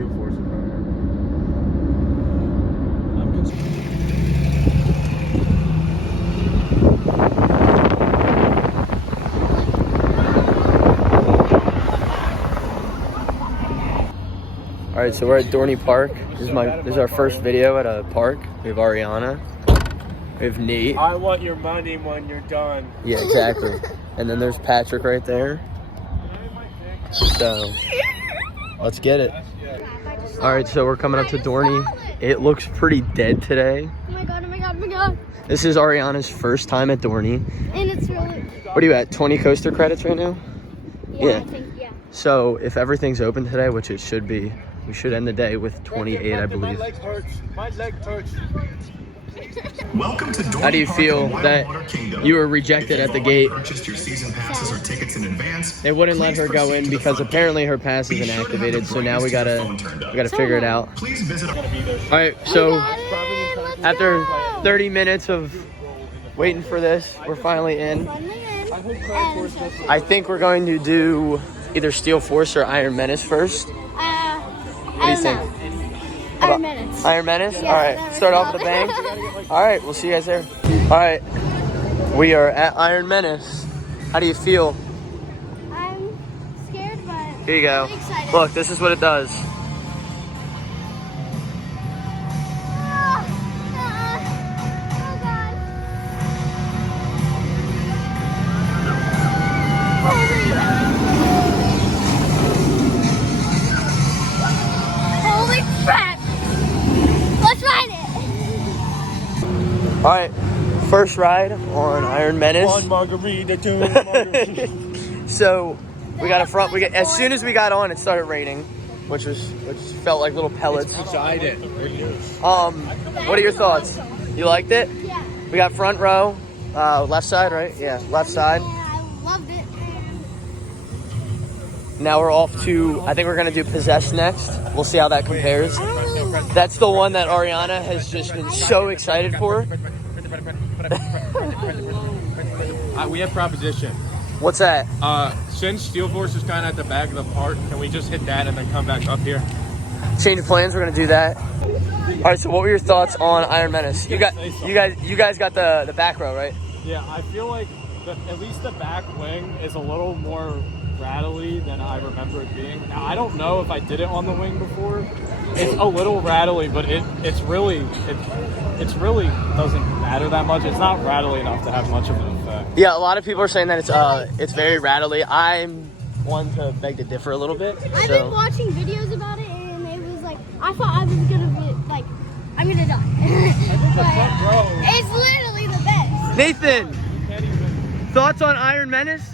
Steel Force is running. I'm concerned. All right, so we're at Dorney Park. This is our first video at a park. We have Arianna. We have Nate. I want your money when you're done. Yeah, exactly. And then there's Patrick right there. So, let's get it. All right, so we're coming up to Dorney. It looks pretty dead today. Oh my god, oh my god, oh my god. This is Ariana's first time at Dorney. And it's really... What are you at, 20 coaster credits right now? Yeah, I think, yeah. So, if everything's open today, which it should be, we should end the day with 28, I believe. My leg hurts. My leg hurts. Welcome to Dorney How do you Park feel in that Whitewater Kingdom. you were rejected at the gate? Purchased your season passes or tickets in advance. They wouldn't let Please her go proceed in to the because front apparently gate. her pass Be isn't sure to have activated. the So now brightness we of your gotta phone turned up. figure it out. Please visit. All right, so after 30 minutes of waiting for this, we're finally in. I think we're going to do either Steel Force or Iron Menace first. What do you think? Iron Menace. Iron Menace? Yeah, All right, that start was off with a bang. All right, we'll see you guys there. All right, we are at Iron Menace. How do you feel? I'm scared, but Here you go. I'm excited. Look, this is what it does. Holy crap! Let's ride it! All right, first ride on Iron Menace. One margarita, two margarita. So we got a front. As soon as we got on, it started raining, which felt like little pellets. Excited. What are your thoughts? You liked it? Yeah. We got front row, left side, right? Yeah, left side. Yeah, I loved it. Now we're off to, I think we're gonna do Possess next. We'll see how that compares. I don't really love That's the one that Arianna has just been so excited for. We have proposition. What's that? Since Steel Force is kind of at the back of the park, can we just hit that and then come back up here? Change of plans, we're gonna do that. All right, so what were your thoughts on Iron Menace? You guys got the back row, right? Yeah, I feel like at least the back wing is a little more rattly than I remember it being. Now, I don't know if I did it on the wing before. It's a little rattly, but it really doesn't matter that much. It's not rattly enough to have much of an effect. Yeah, a lot of people are saying that it's very rattly. I'm one to beg to differ a little bit. I've been watching videos about it, and it was like, I thought I was gonna be like, I'm gonna die. But it's literally the best. Nathan, thoughts on Iron Menace?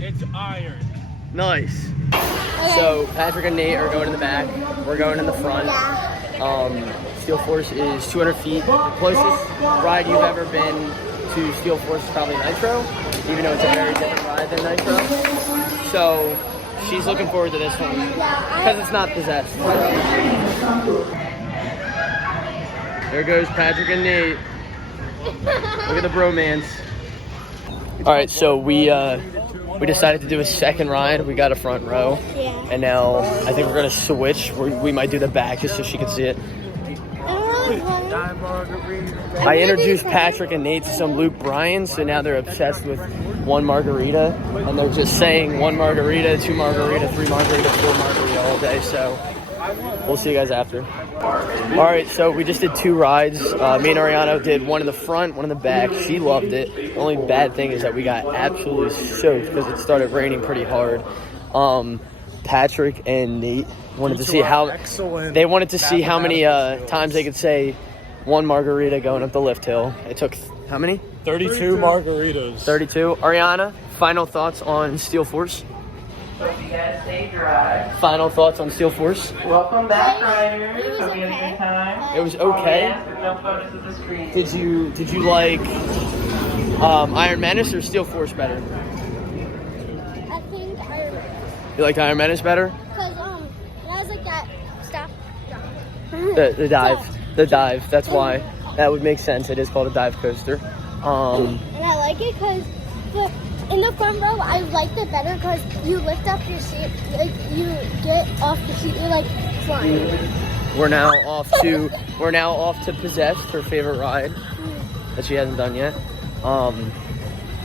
It's iron. Nice. Okay. So Patrick and Nate are going in the back. We're going in the front. Steel Force is 200 feet. The closest ride you've ever been to Steel Force is probably Nitro, even though it's a very different ride than Nitro. So she's looking forward to this one because it's not possessed. There goes Patrick and Nate. Look at the bromance. All right, so we decided to do a second ride. We got a front row, and now I think we're gonna switch. We might do the back just so she can see it. I introduced Patrick and Nate to some Luke Bryan, so now they're obsessed with one margarita, and they're just saying one margarita, two margarita, three margarita, four margarita all day. So we'll see you guys after. All right, so we just did two rides. Me and Arianna did one in the front, one in the back. She loved it. The only bad thing is that we got absolutely soaked because it started raining pretty hard. Patrick and Nate wanted to see how many times they could say one margarita going up the lift hill. It took how many? 32 margaritas. 32. Arianna, final thoughts on Steel Force? Final thoughts on Steel Force? Welcome back, riders. It was Hope you had a good time. It was okay. Yes, but no photos of the screen. Did you like Iron Menace or Steel Force better? I think Iron Menace. You liked Iron Menace better? Because, it has like that stop, drop. The dive. That's why. That would make sense. It is called a dive coaster. And I like it because in the front row, I liked it better because you lift up your seat, like you get off the seat, you're like flying. We're now off to Possessed, her favorite ride that she hasn't done yet.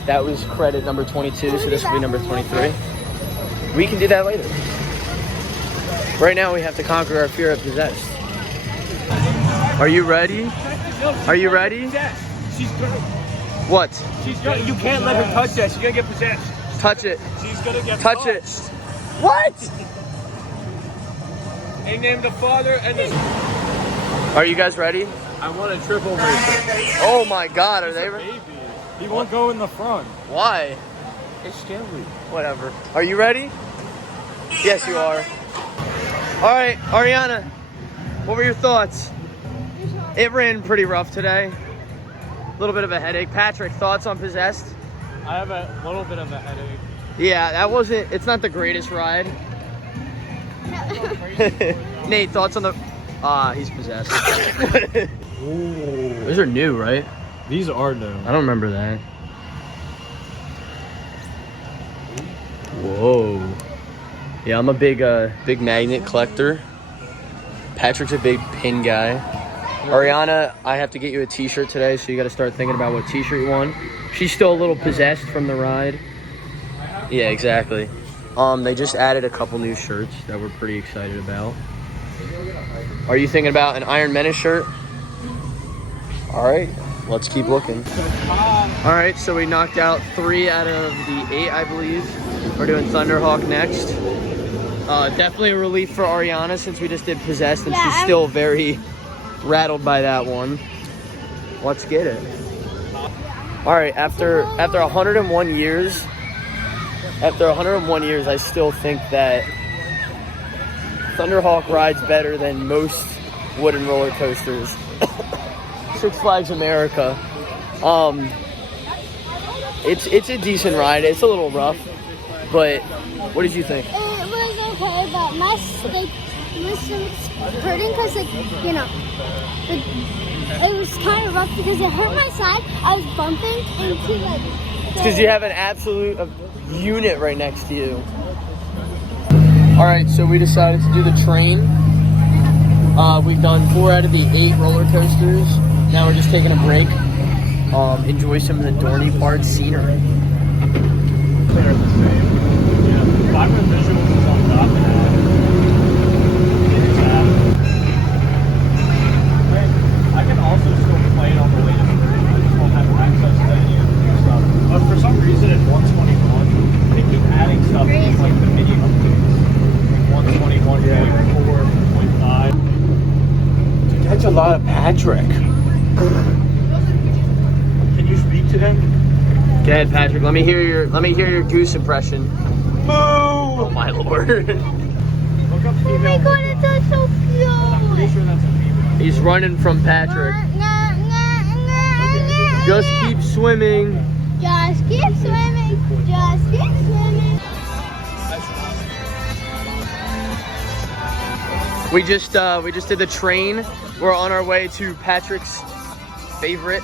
That was credit number 22, so this will be number 23. We can do that later. Right now we have to conquer our fear of Possessed. Are you ready? Are you ready? She's gonna. What? She's gonna. You can't let her touch that. She's gonna get possessed. Touch it. She's gonna get Touch it. What? They named the father and the. Are you guys ready? I want a triple race. Oh my God, are they ready? Baby, he won't go in the front. Why? It's scary. Whatever. Are you ready? Yes, you are. All right, Arianna, what were your thoughts? It ran pretty rough today. A little bit of a headache. Patrick, thoughts on Possessed? I have a little bit of a headache. Yeah, it's not the greatest ride. Nate, thoughts on the, he's Possessed. Those are new, right? These are new. I don't remember that. Whoa. Yeah, I'm a big magnet collector. Patrick's a big pin guy. Arianna, I have to get you a t-shirt today, so you got to start thinking about what t-shirt you want. She's still a little possessed from the ride. Yeah, exactly. They just added a couple new shirts that we're pretty excited about. Are you thinking about an Iron Menace shirt? All right, let's keep looking. All right, so we knocked out 3 out of the 8, I believe. We're doing Thunderhawk next. Definitely a relief for Arianna since we just did Possessed, and she's still very rattled by that one. Let's get it. All right, after 101 years, I still think that Thunderhawk rides better than most wooden roller coasters. Six Flags America. It's a decent ride. It's a little rough, but what did you think? It was okay, but my stomach's hurting because, like, you know, it was kind of rough because it hurt my side. I was bumping into, like... Because you have an absolute unit right next to you. All right, so we decided to do the train. We've done 4 out of the 8 roller coasters. Now we're just taking a break. Enjoy some of the Dorney Park scenery. They're the same. Yeah, vibrant visuals is on top of that. I can also still play it on the latest version. I just won't have access to any of the new stuff. But for some reason, in 121, they keep adding stuff in like the mini updates. Like 121.4.5. Dude, that's a lot of Patrick. Can you speak to them? Go ahead, Patrick. Let me hear your goose impression. Moo! Oh my lord. Look up Oh my god, it's so I'm pretty cute! sure that's a female. He's running from Patrick. Just keep swimming. Just keep swimming. Just keep swimming. We just did the train. We're on our way to Patrick's favorite.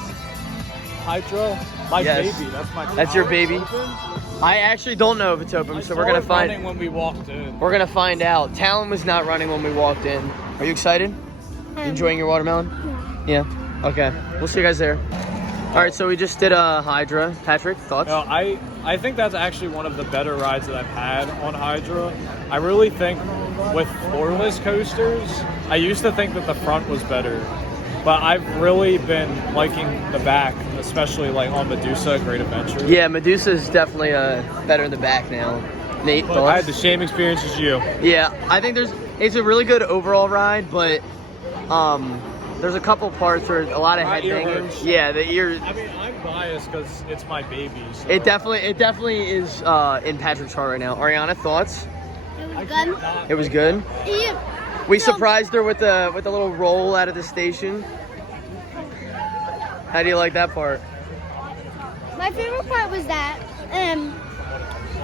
Hydro? My Yes. baby. That's my baby. That's your baby? Open? I actually don't know if it's open, so we're I gonna saw it find. running when we walked in. We're gonna find out. Talon was not running when we walked in. Are you excited? Enjoying your watermelon? Yeah. Okay. We'll see you guys there. All right. So we just did a Hydra. Patrick, thoughts? No, I think that's actually one of the better rides that I've had on Hydra. I really think with floorless coasters, I used to think that the front was better, but I've really been liking the back, especially like on Medusa, Great Adventure. Yeah, Medusa is definitely better in the back now. Nate, But thoughts? I had the same experience as you. Yeah, I think it's a really good overall ride, but there's a couple parts where a lot of My head ear banging. hurts. Yeah, the ear. I mean, I'm biased because it's my baby. So. It definitely is in Patrick's heart right now. Arianna, thoughts? It was good. It was good. Yeah. We No. surprised her with the little roll out of the station. How do you like that part? My favorite part was that.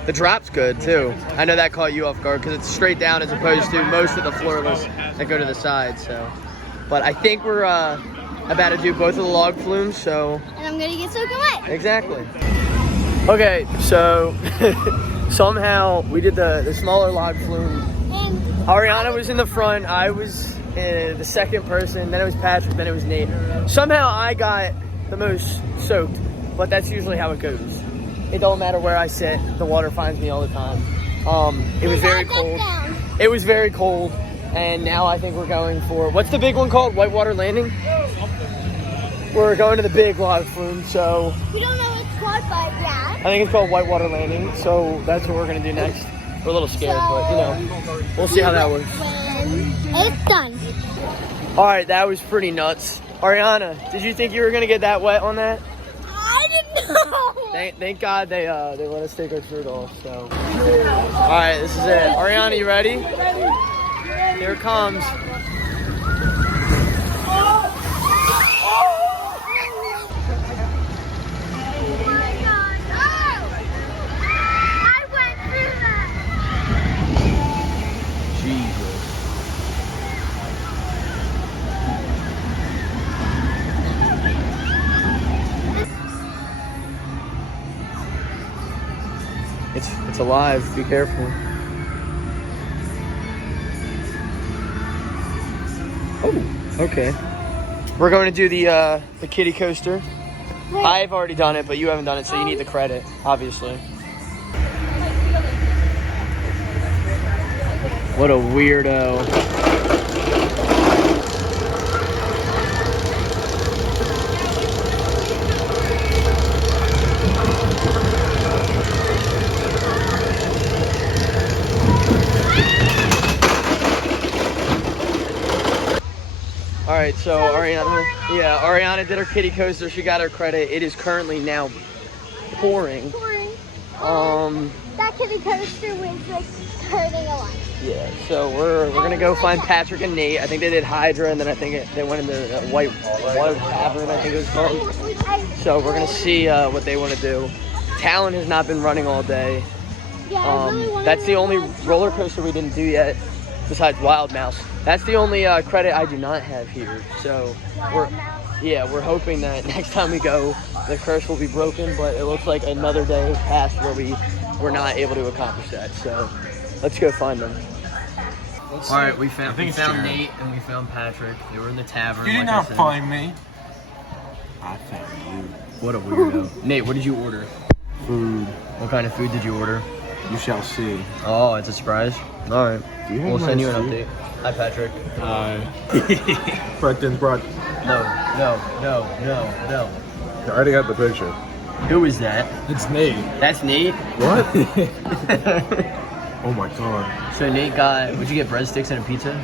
The drop's good too. I know that caught you off guard because it's straight down as opposed to most of the floorless that go to the side. So, but I think we're about to do both of the log flumes. So And I'm gonna get soaking wet. exactly. Okay, so somehow we did the smaller log flume. And Arianna was in the front. I was the second person. Then it was Patrick. Then it was Nate. Somehow I got the most soaked, but that's usually how it goes. It don't matter where I sit. The water finds me all the time. It was very cold. It was very cold, and now I think we're going for, what's the big one called? Whitewater Landing? We're going to the big log flume, so we don't know what it's called, but yeah. I think it's called Whitewater Landing, so that's what we're going to do next. We're a little scared, but, you know, we'll see how that works. When it's done. All right, that was pretty nuts. Arianna, did you think you were going to get that wet on that? I didn't know. Thank God they let us take our shirt off, so. All right, this is it. Arianna, you ready? Here it comes. It's alive. Be careful. Oh, okay. We're going to do the kiddie coaster. I've already done it, but you haven't done it, so you need the credit, obviously. What a weirdo. All right, so Arianna did her kiddie coaster. She got her credit. It is currently now pouring. That kiddie coaster was like hurting a lot. Yeah, so we're gonna go find Patrick and Nate. I think they did Hydra, and then I think they went into White Tavern, I think it was called. So we're gonna see what they want to do. Talon has not been running all day. That's the only roller coaster we didn't do yet, besides Wild Mouse. That's the only credit I do not have here. So we're hoping that next time we go, the curse will be broken. But it looks like another day passed where we were not able to accomplish that. So let's go find them. All right, we found Nate and we found Patrick. They were in the tavern. You did not find me. I found you. What a weirdo. Nate, what did you order? Food. What kind of food did you order? You shall see. Oh, it's a surprise. All right, we'll send you an update. Hi, Patrick. Brenton's brought. No. I already got the picture. Who is that? It's Nate. That's Nate? What? Oh my god. So Nate would you get breadsticks and a pizza?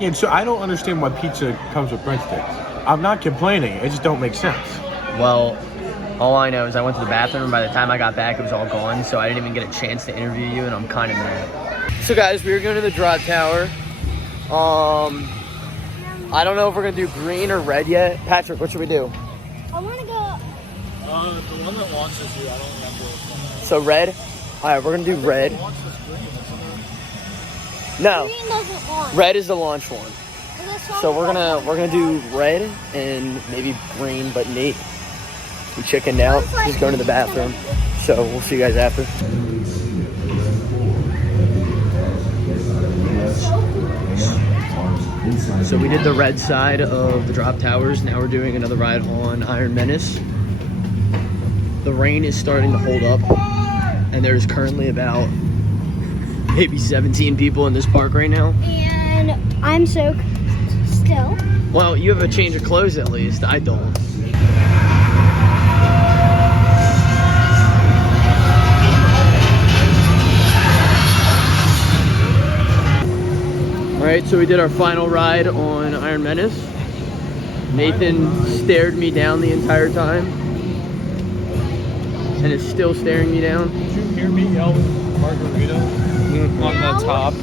Yeah, so I don't understand why pizza comes with breadsticks. I'm not complaining, it just don't make sense. Well, all I know is I went to the bathroom, and by the time I got back, it was all gone, so I didn't even get a chance to interview you, and I'm kind of mad. So guys, we were going to the drop tower. I don't know if we're going to do green or red yet. Patrick, what should we do? I want to go. The one that launches you, I don't remember which one. So red? All right, we're going to do red. No. Green doesn't launch. Red is the launch one. So we're gonna do red and maybe green, but Nate, he chickened out. He's going to the bathroom. So we'll see you guys after. So we did the red side of the drop towers. Now we're doing another ride on Iron Menace. The rain is starting to hold up, and there's currently about maybe 17 people in this park right now. And I'm soaked still. Well, you have a change of clothes at least. I don't. Alright, so we did our final ride on Iron Menace. Nathan stared me down the entire time. And is still staring me down. Did you hear me yell margarita on the top?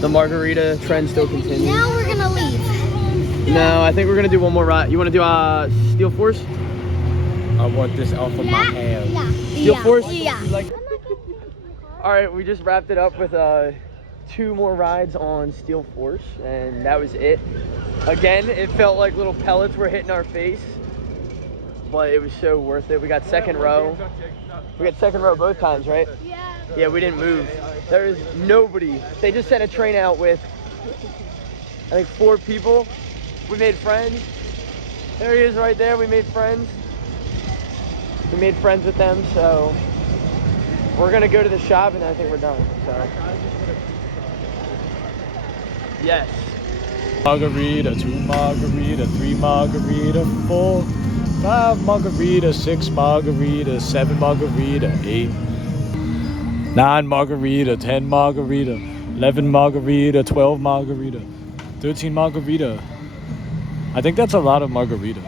The margarita trend still continues. Now we're gonna leave. No, I think we're gonna do one more ride. You wanna do Steel Force? I want this off of my hand. Yeah. Steel Force? Yeah. Alright, we just wrapped it up with 2 more rides on Steel Force, and that was it. Again, it felt like little pellets were hitting our face. but it was so worth it. We got second row. We got second row both times, right? Yeah. Yeah, we didn't move. There is nobody. They just sent a train out with, I think, 4 people. We made friends. There he is right there. We made friends. We made friends with them, so we're gonna go to the shop and I think we're done. So yes. Margarita, 2 margarita, 3 margarita, 4, 5 margarita, 6 margarita, 7 margarita, 8, 9 margarita, 10 margarita, 11 margarita, 12 margarita, 13 margarita. I think that's a lot of margaritas.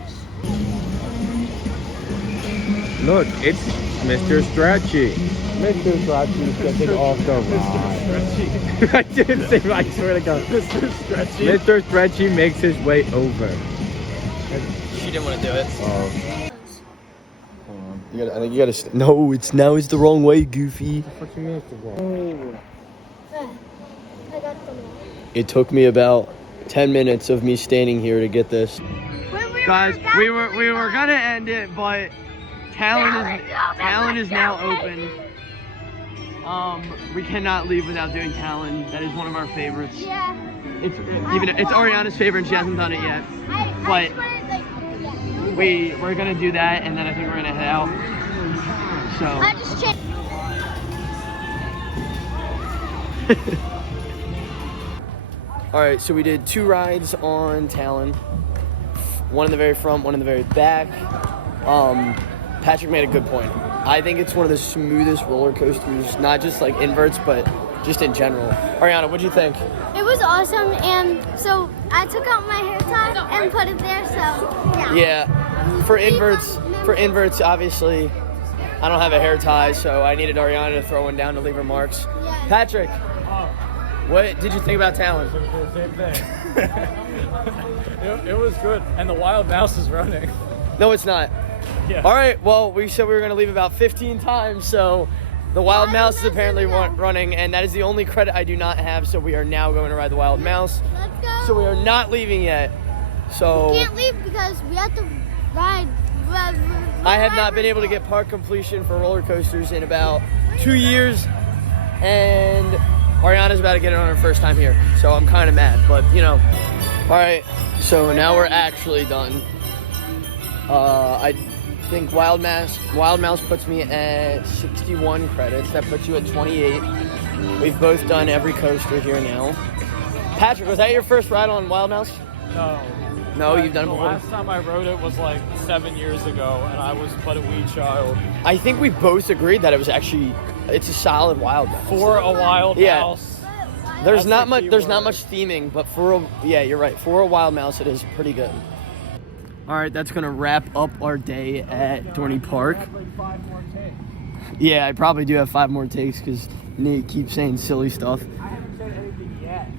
Look, it's Mr. Stretchy. Mr. Stretchy's getting off the ride. I didn't say I swear to God. Mr. Stretchy. Mr. Stretchy makes his way over. She didn't want to do it. Oh. I think you gotta. No, it's the wrong way, Goofy. What you mean it's the wrong? I got them all. It took me about 10 minutes of me standing here to get this. Guys, we were gonna end it, but Talon is now open. We cannot leave without doing Talon. That is one of our favorites. Yeah. It's Arianna's favorite, and she hasn't done it yet. But we're gonna do that, and then I think we're gonna head out. So. I just checked. All right, so we did 2 rides on Talon. One in the very front, one in the very back. Patrick made a good point. I think it's one of the smoothest roller coasters, not just like inverts, but just in general. Arianna, what'd you think? It was awesome, and so I took out my hair tie and put it there. So yeah. Yeah, for inverts, obviously, I don't have a hair tie, so I needed Arianna to throw one down to leave her marks. Yeah. Patrick, what did you think about Talon? Same thing. It was good, and the wild mouse is running. No, it's not. Yeah. All right, well, we said we were going to leave about 15 times, so the Wild Mouse is apparently running, and that is the only credit I do not have, so we are now going to ride the Wild Mouse. Let's go. So we are not leaving yet. So We can't leave because we have to ride. I have not been able to get park completion for roller coasters in about 2 years, and Arianna's about to get it on her first time here, so I'm kind of mad, but you know. All right, so now we're actually done. I think Wild Mouse puts me at 61 credits. That puts you at 28. We've both done every coaster here now. Patrick, was that your first ride on Wild Mouse? No. No, you've done it The before. last time I rode it was like 7 years ago, and I was but a wee child. I think we both agreed that it's a solid Wild Mouse. For a wild Yeah. mouse. There's That's not the much. key There's word. not much theming, but yeah, you're right. For a Wild Mouse, it is pretty good. All right, that's gonna wrap up our day at Dorney Park. Yeah, I probably do have 5 more takes because Nate keeps saying silly stuff.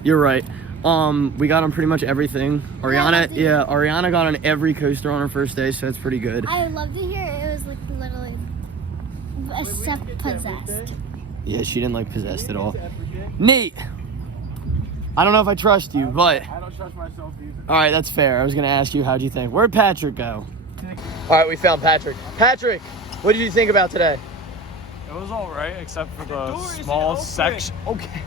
You're right. We got on pretty much everything. Arianna got on every coaster on her first day, so that's pretty good. I love to hear it was like literally except possessed. Yeah, she didn't like Possessed at all. Nate, I don't know if I trust you, but I don't trust myself either. all right, that's fair. I was gonna ask you, how'd you think? Where'd Patrick go? All right, we found Patrick. Patrick, what did you think about today? It was all right, except for the small section. Okay.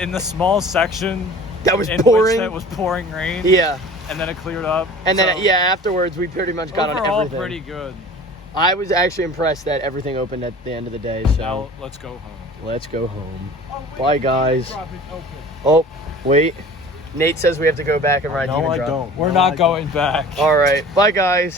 In the small section That was in pouring. which it was pouring rain. Yeah, And then it cleared up. and then So, afterwards we pretty much got on overall, everything. pretty good. I was actually impressed that everything opened at the end of the day. So Now let's go home. let's go home. Bye, guys. Oh, wait. Nate says we have to go back and ride No, Demon I Drop. don't. We're No, not I going back. All right, bye, guys.